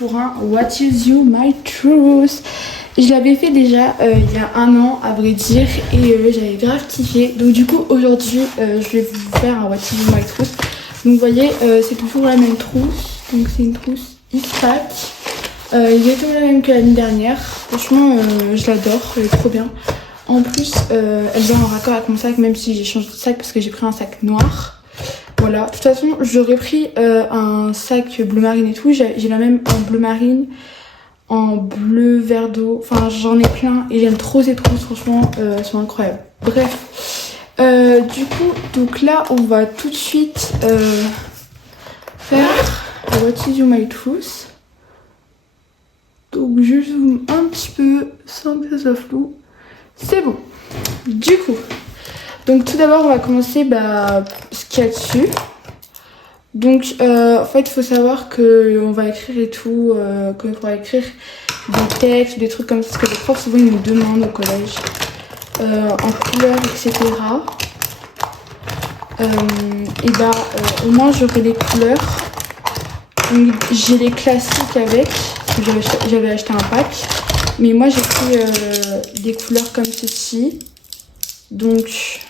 pour un What Is You My Truth. Je l'avais fait déjà il y a un an à vrai dire et j'avais grave kiffé. Donc du coup aujourd'hui je vais vous faire un What Is You My Truth. Donc vous voyez c'est toujours la même trousse. Donc c'est une trousse X-Pack. Exactement la même que l'année dernière. Franchement je l'adore, elle est trop bien. En plus elle vient en raccord avec mon sac même si j'ai changé de sac parce que j'ai pris un sac noir. Voilà, de toute façon j'aurais pris un sac bleu marine et tout. J'ai la même en bleu marine, en bleu verre d'eau, enfin j'en ai plein et j'aime trop ces trousses, franchement elles sont incroyables. Bref, du coup, donc là on va tout de suite faire What Is You My Truth. Donc je zoome un petit peu sans que ça soit flou. C'est bon. Du coup, donc tout d'abord on va commencer ce qu'il y a dessus. Donc en fait il faut savoir qu'on va écrire et tout, qu'il faudra écrire des textes, des trucs comme ça, parce que les profs souvent ils nous demandent au collège, en couleur, etc. Au moins j'aurai les couleurs. Donc j'ai les classiques avec, parce que j'avais acheté un pack. Mais moi j'ai pris des couleurs comme ceci. Donc,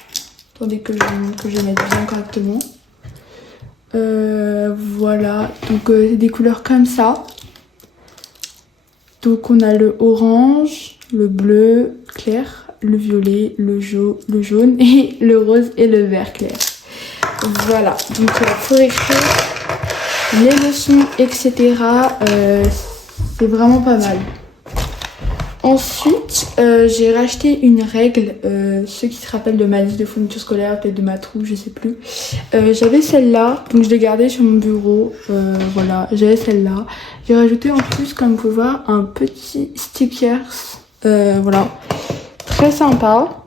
attendez que je mette bien correctement. Voilà, donc c'est des couleurs comme ça. Donc on a le orange, le bleu clair, le violet, le jaune et le rose et le vert clair. Voilà, donc il faut écrire les leçons, etc. C'est vraiment pas mal. Ensuite, j'ai racheté une règle, ceux qui se rappellent de ma liste de fournitures scolaires, peut-être de ma trousse, je sais plus. J'avais celle-là, donc je l'ai gardée sur mon bureau, voilà, j'avais celle-là. J'ai rajouté en plus, comme vous pouvez voir, un petit stickers, voilà, très sympa.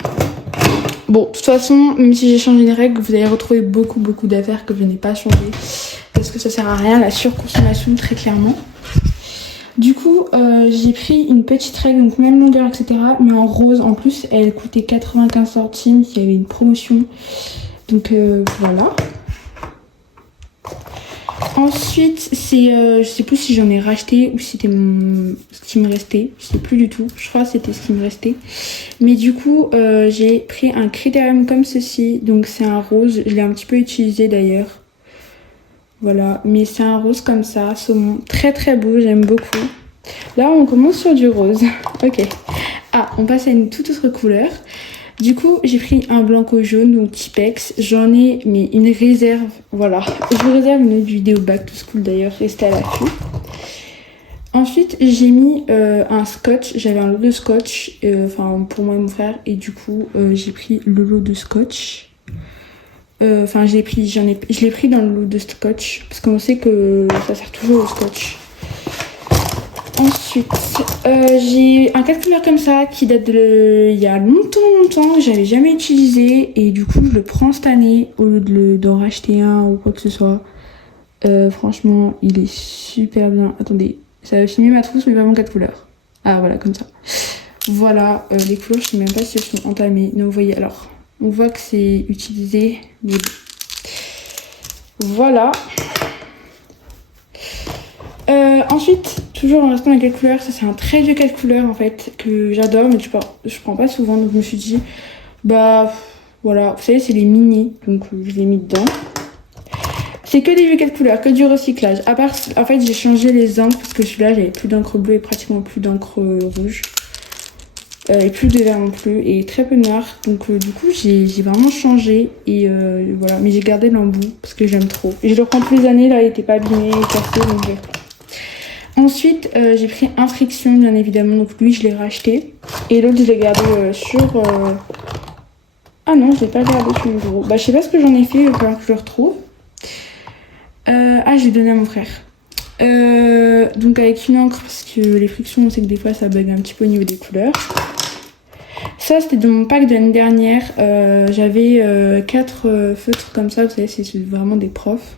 Bon, de toute façon, même si j'ai changé une règle, vous allez retrouver beaucoup d'affaires que je n'ai pas changées, parce que ça sert à rien, la surconsommation, très clairement. Du coup, j'ai pris une petite règle, donc même longueur, etc. Mais en rose. En plus, elle coûtait 95 centimes. Il y avait une promotion. Donc voilà. Ensuite, c'est, je sais plus si j'en ai racheté ou si c'était ce qui me restait. Je sais plus du tout. Je crois que c'était ce qui me restait. Mais du coup, j'ai pris un critérium comme ceci. Donc c'est un rose. Je l'ai un petit peu utilisé d'ailleurs. Voilà, mais c'est un rose comme ça, saumon, très beau, j'aime beaucoup. Là, on commence sur du rose. Ok. Ah, on passe à une toute autre couleur. Du coup, j'ai pris un blanco jaune, donc Tipex. J'en ai, mais une réserve. Voilà. Je vous réserve une autre vidéo Back to School d'ailleurs, restez à l'affût. Ensuite, j'ai mis un scotch. J'avais un lot de scotch, pour moi et mon frère. Et du coup, j'ai pris le lot de scotch. Je l'ai pris dans le lot de scotch parce qu'on sait que ça sert toujours au scotch. Ensuite, j'ai un calculateur comme ça qui date il y a longtemps que j'avais jamais utilisé et du coup je le prends cette année au lieu d'en racheter un ou quoi que ce soit. Franchement, il est super bien. Attendez, ça va filmer ma trousse mais pas mon cas de couleur. Ah voilà, comme ça. Voilà, les couleurs, je sais même pas si elles sont entamées. Mais vous voyez, alors, on voit que c'est utilisé. Mais voilà. Ensuite, toujours en restant avec les couleurs, ça c'est un très vieux calculateur en fait que j'adore mais je prends pas souvent donc je me suis dit voilà, vous savez c'est les mini donc je l'ai mis dedans. C'est que des vieux calculaires, que du recyclage. À part, en fait j'ai changé les encres parce que celui-là j'avais plus d'encre bleue et pratiquement plus d'encre rouge. Et plus de vert non plus et très peu de noir donc du coup j'ai vraiment changé et voilà, mais j'ai gardé l'embout parce que j'aime trop et je le prends tous les années, là il était pas abîmé, cassé donc j'ai pris. Ensuite j'ai pris un friction bien évidemment, donc lui je l'ai racheté et l'autre je l'ai gardé ah non je l'ai pas gardé sur mon bureau, je sais pas ce que j'en ai fait, il va falloir que je le retrouve. Je l'ai donné à mon frère. Donc avec une encre parce que les frictions on sait que des fois ça bug un petit peu au niveau des couleurs. Ça c'était de mon pack de l'année dernière. J'avais 4 feutres comme ça, vous savez c'est vraiment des profs.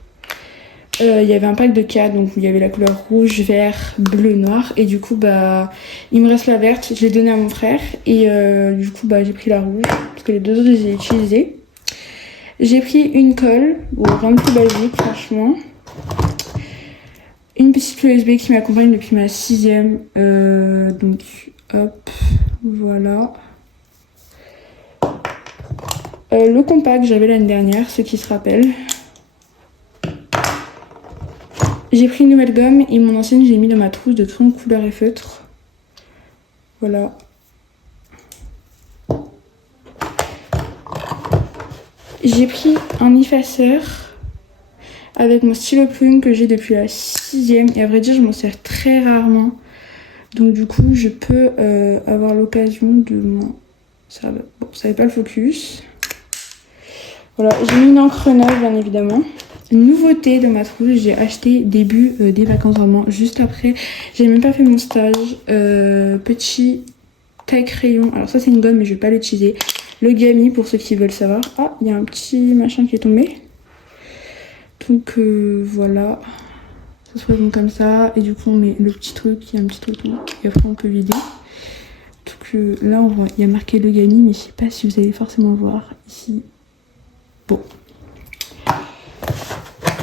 Il y avait un pack de 4, donc il y avait la couleur rouge, vert, bleu, noir. Et du coup il me reste la verte, je l'ai donnée à mon frère. Et du coup j'ai pris la rouge, parce que les deux autres je les ai utilisées. J'ai pris une colle, rien de plus basique franchement. une petite clé USB qui m'accompagne depuis ma 6e. Donc hop, voilà. Le compas que j'avais l'année dernière, ceux qui se rappellent. J'ai pris une nouvelle gomme et mon ancienne j'ai mis dans ma trousse de ton couleur et feutre. Voilà. J'ai pris un effaceur avec mon stylo plume que j'ai depuis la 6e. Et à vrai dire, je m'en sers très rarement. Donc du coup, je peux avoir l'occasion de m'en servir. Bon, ça n'avait pas le focus. Voilà, j'ai mis une encre neuve, bien évidemment. Une nouveauté de ma trousse, j'ai acheté début des vacances, vraiment juste après. J'ai même pas fait mon stage. Petit taille crayon. Alors ça c'est une gomme mais je vais pas l'utiliser. Le Gami pour ceux qui veulent savoir. Ah, il y a un petit machin qui est tombé. Donc voilà. Ça se présente comme ça. Et du coup on met le petit truc, il y a un petit truc là. Et après on peut vider. Donc là on voit, il y a marqué le Gami mais je sais pas si vous allez forcément le voir ici. Bon.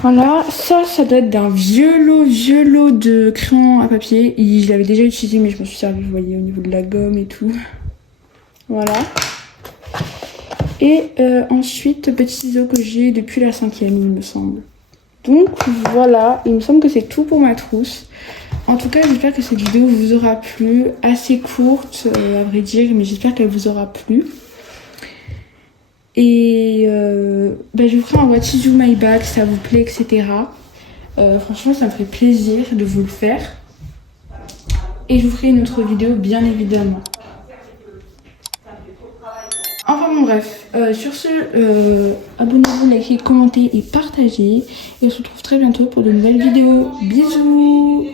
Voilà, ça doit être d'un vieux lot de crayon à papier. Et je l'avais déjà utilisé, mais je m'en suis servi, vous voyez, au niveau de la gomme et tout. Voilà. Et ensuite, petit ciseau que j'ai depuis la 5e, il me semble. Donc voilà, il me semble que c'est tout pour ma trousse. En tout cas, j'espère que cette vidéo vous aura plu. Assez courte, à vrai dire, mais j'espère qu'elle vous aura plu. Et je vous ferai un what is you my bag si ça vous plaît, etc. Franchement, ça me ferait plaisir de vous le faire. Et je vous ferai une autre vidéo, bien évidemment. Enfin bon, bref. Sur ce, abonnez-vous, likez, commentez et partagez. Et on se retrouve très bientôt pour de nouvelles vidéos. Bisous!